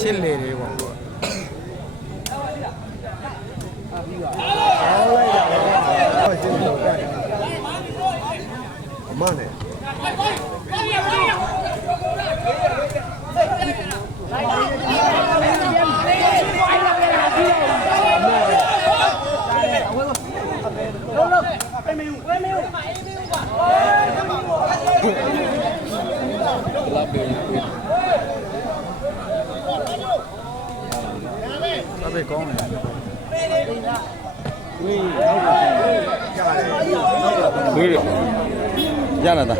ချင်းလေတွေပေါ့အမနဲ့အဘေကောင်းတယ်ဝေးရလာတာ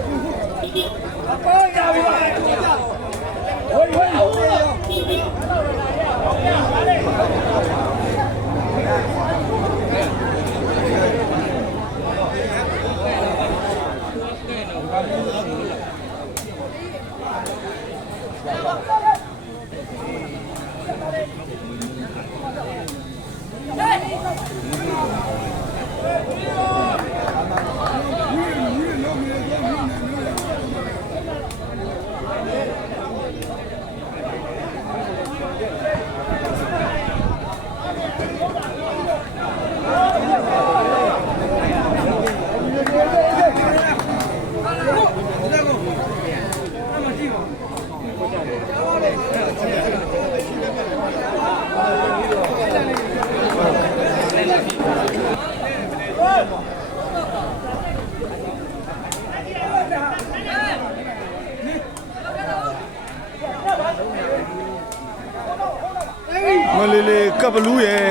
မလေးလေးကပ်ဘလူးရဲ့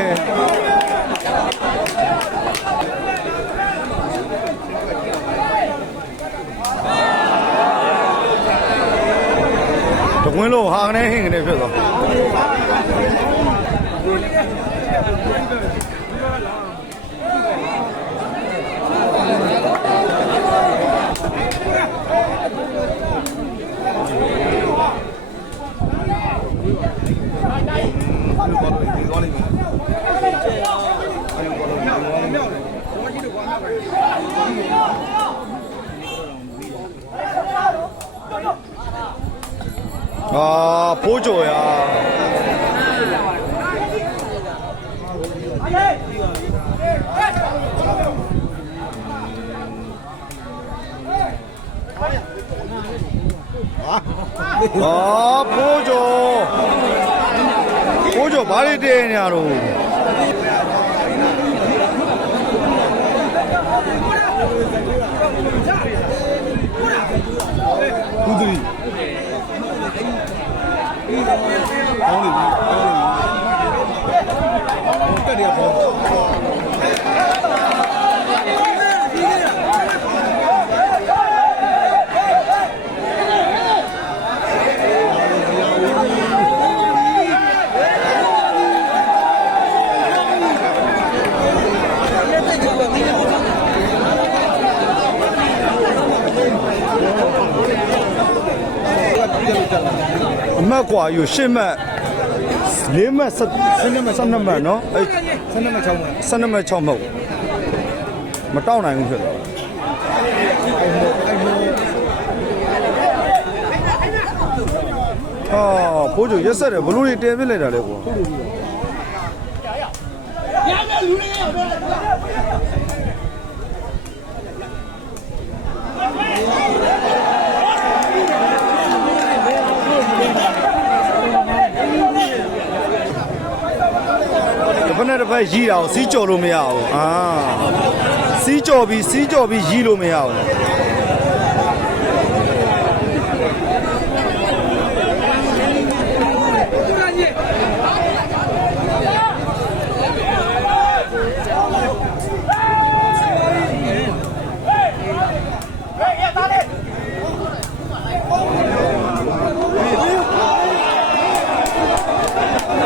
တကွင်းလုံးဟာကနေဟင်းကနေဖြစ်သွားဖိုးကြော်ရဖိုးကြော်ဘာတွေတဲနေရတော့ကူဒီကောင်းပြီတက်ရပေါ့အမတ်กว่าอยู่10မှတ်4မှတ်12မှတ်เนาะအဲ12မှတ်6မှတ်12မှတ်6မှတ်မတောက်နိုင်ဘူးဖြစ်တော့ဖိုးကျရက်ဆက်တယ်ဘလို့တွေတဲပြလိုက်တာလဲကွာဘယ်နဲ့တစ်ဖက်ရီးတာကိုစီးကြော်လို့မရဘူးစီးကြော်ပြီးရီးလို့မရဘူး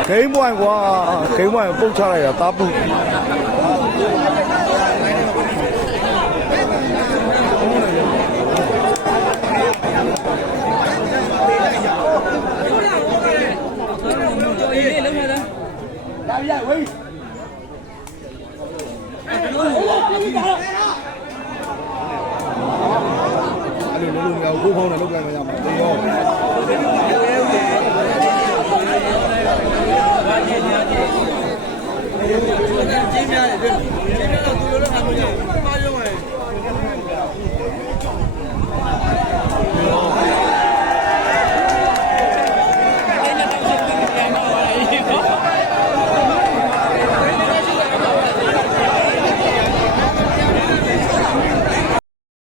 ဂိမ်းပွိုင်ကွာဂိမ်းပွိုင်ပုတ်ချလိုက်တာတားပုတ်ကိုဖောင်းနဲ့လောက်ကြရမှာတေရောကျင်းများတယ်ကျင်းများတော့သူတို့လည်းအားမရဘူး